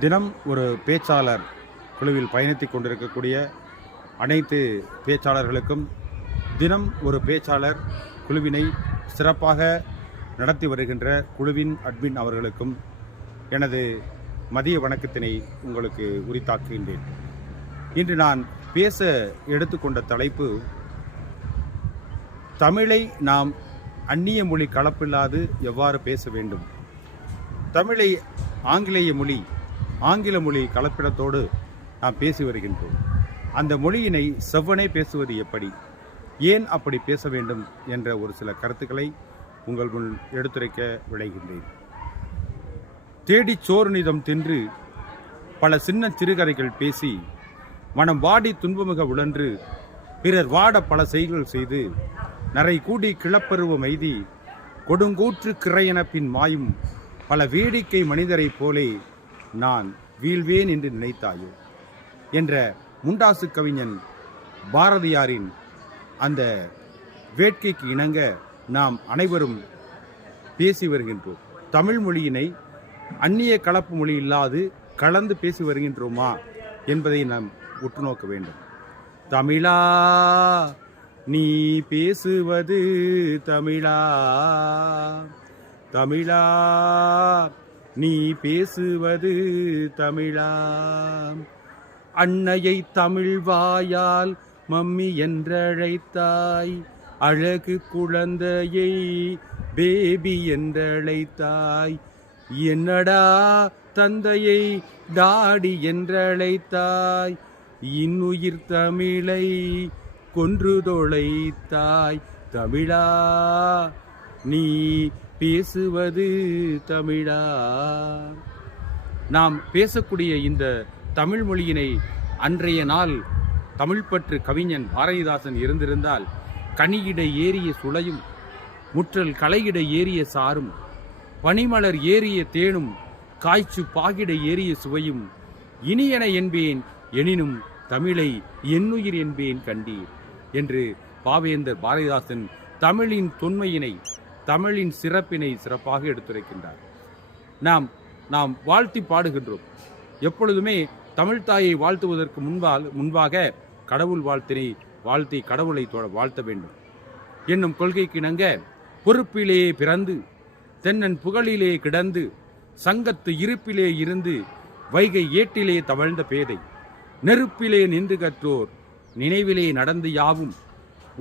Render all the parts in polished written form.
தினம் ஒரு பேச்சாளர் குழுவில் பயணித்துக் கொண்டிருக்கக்கூடிய அனைத்து பேச்சாளர்களுக்கும், தினம் ஒரு பேச்சாளர் குழுவினை சிறப்பாக நடத்தி வருகின்ற குழுவின் அட்மின் அவர்களுக்கும் எனது மதிய வணக்கத்தினை உங்களுக்கு உரித்தாக்குகின்றேன். இன்று நான் பேச எடுத்துக்கொண்ட தலைப்பு, தமிழை நாம் அந்நிய மொழி கலப்பில்லாது எவ்வாறு பேச வேண்டும். தமிழை ஆங்கில மொழி கலப்பிடத்தோடு நாம் பேசி வருகின்றோம். அந்த மொழியினை செவ்வனே பேசுவது எப்படி, ஏன் அப்படி பேச வேண்டும் என்ற ஒரு சில கருத்துக்களை உங்கள் முன் எடுத்துரைக்க விளைகின்றேன். தேடிச் சோறு நிதம் தின்று பல சின்ன சிறுகதைகள் பேசி மனம் வாடி துன்பமுக உழன்று பிறர் வாட பல செய்கள் செய்து நரை கூடி கிளப்பருவம் எய்தி கொடுங்கூற்று கிரையென பின் மாயும் பல வேடிக்கை மனிதரைப் போலே நான் வீழ்வேன் என்று நினைத்தாயோ என்ற முண்டாசு கவிஞன் பாரதியாரின் அந்த வேட்கைக்கு இணங்க நாம் அனைவரும் பேசி வருகின்றோம். தமிழ் மொழியினை அந்நிய கலப்பு மொழி இல்லாது கலந்து பேசி வருகின்றோமா என்பதை நாம் உற்று நோக்க வேண்டும். தமிழா நீ பேசுவது தமிழா, தமிழா நீ பேசுவது தமிழா, அன்னையை தமிழ் வாயால் மம்மி என்றழைத்தாய், அழகு குழந்தையை பேபி என்றழைத்தாய், என்னடா தந்தையை டாடி என்றழைத்தாய், இன்னுயிர் தமிழை கொன்று தொலைத்தாய், தமிழா நீ பேசுவது தமிழா. நாம் பேசக்கூடிய இந்த தமிழ் மொழியினை அன்றைய நாள் தமிழ்பற்று கவிஞன் பாரதிதாசன் இருந்திருந்தால், கனியிட ஏறிய சுளையும் முற்றல் களையிட ஏறிய சாரும் பனிமலர் ஏறிய தேனும் காய்ச்சு பாகிட ஏறிய சுவையும் இனியன என்பேன் எனினும் தமிழை என்னுயிர் என்பேன் கண்டீர் என்று பாவேந்தர் பாரதிதாசன் தமிழின் தொன்மையினை, தமிழின் சிறப்பினை சிறப்பாக எடுத்துரைக்கின்றார். நாம் வாழ்த்தி பாடுகின்றோம். எப்பொழுதுமே தமிழ்த்தாயை வாழ்த்துவதற்கு முன்பாக கடவுள் வாழ்த்தி கடவுளை வாழ்த்த வேண்டும் என்னும் கொள்கைக்கு இணங்க, பொறுப்பிலே பிறந்து தென்னன் புகழிலே கிடந்து சங்கத்து இருப்பிலே இருந்து வைகை ஏட்டிலே தவழ்ந்த பேதை, நெருப்பிலே நின்று கற்றோர் நினைவிலே நடந்து யாவும்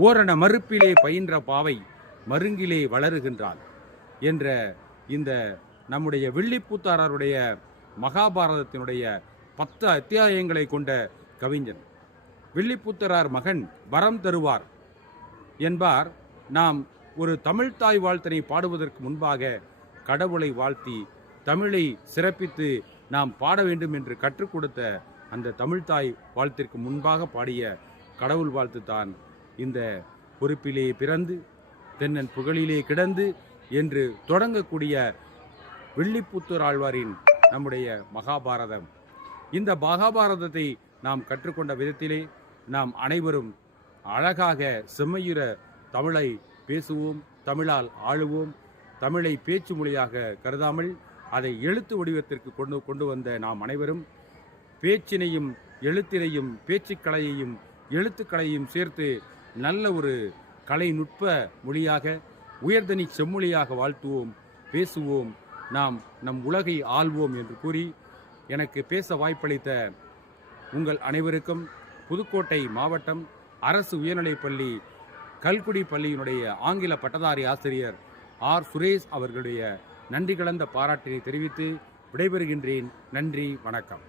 ஓரண மறுப்பிலே பயின்ற பாவை மருங்கிலே வளருகின்றாள் என்ற இந்த நம்முடைய வில்லிப்புத்தாரருடைய மகாபாரதத்தினுடைய 10 அத்தியாயங்களை கொண்ட கவிஞன் வில்லிப்புத்தரார் மகன் வரம் தருவார் என்பார். நாம் ஒரு தமிழ்த்தாய் வாழ்த்தினை பாடுவதற்கு முன்பாக கடவுளை வாழ்த்தி தமிழை சிறப்பித்து நாம் பாட வேண்டும் என்று கற்றுக் கொடுத்த அந்த தமிழ்த்தாய் வாழ்த்திற்கு முன்பாக பாடிய கடவுள் வாழ்த்து தான் இந்த பொறுப்பிலே பிறந்து தென்னன் புகழிலே கிடந்து என்று தொடங்கக்கூடிய வில்லிப்புத்தூர் ஆழ்வாரின் நம்முடைய மகாபாரதம். இந்த மகாபாரதத்தை நாம் கற்றுக்கொண்ட விதத்திலே நாம் அனைவரும் அழகாக செம்மையுற தமிழை பேசுவோம், தமிழால் ஆளுவோம். தமிழை பேச்சு மொழியாக கருதாமல் அதை எழுத்து வடிவத்திற்கு கொண்டு வந்த நாம் அனைவரும் பேச்சினையும் எழுத்தினையும் பேச்சுக்கலையையும் எழுத்துக்களையும் சேர்த்து நல்ல ஒரு கலைநுட்ப மொழியாக, உயர்தனி செம்மொழியாக வாழ்த்துவோம், பேசுவோம், நாம் நம் உலகை ஆள்வோம் என்று கூறி எனக்கு பேச வாய்ப்பளித்த உங்கள் அனைவருக்கும் புதுக்கோட்டை மாவட்டம் அரசு உயர்நிலைப்பள்ளி கல்குடி பள்ளியினுடைய ஆங்கில பட்டதாரி ஆசிரியர் ஆர் சுரேஷ் அவர்களுடைய நன்றி கலந்த பாராட்டினை தெரிவித்து விடைபெறுகின்றேன். நன்றி, வணக்கம்.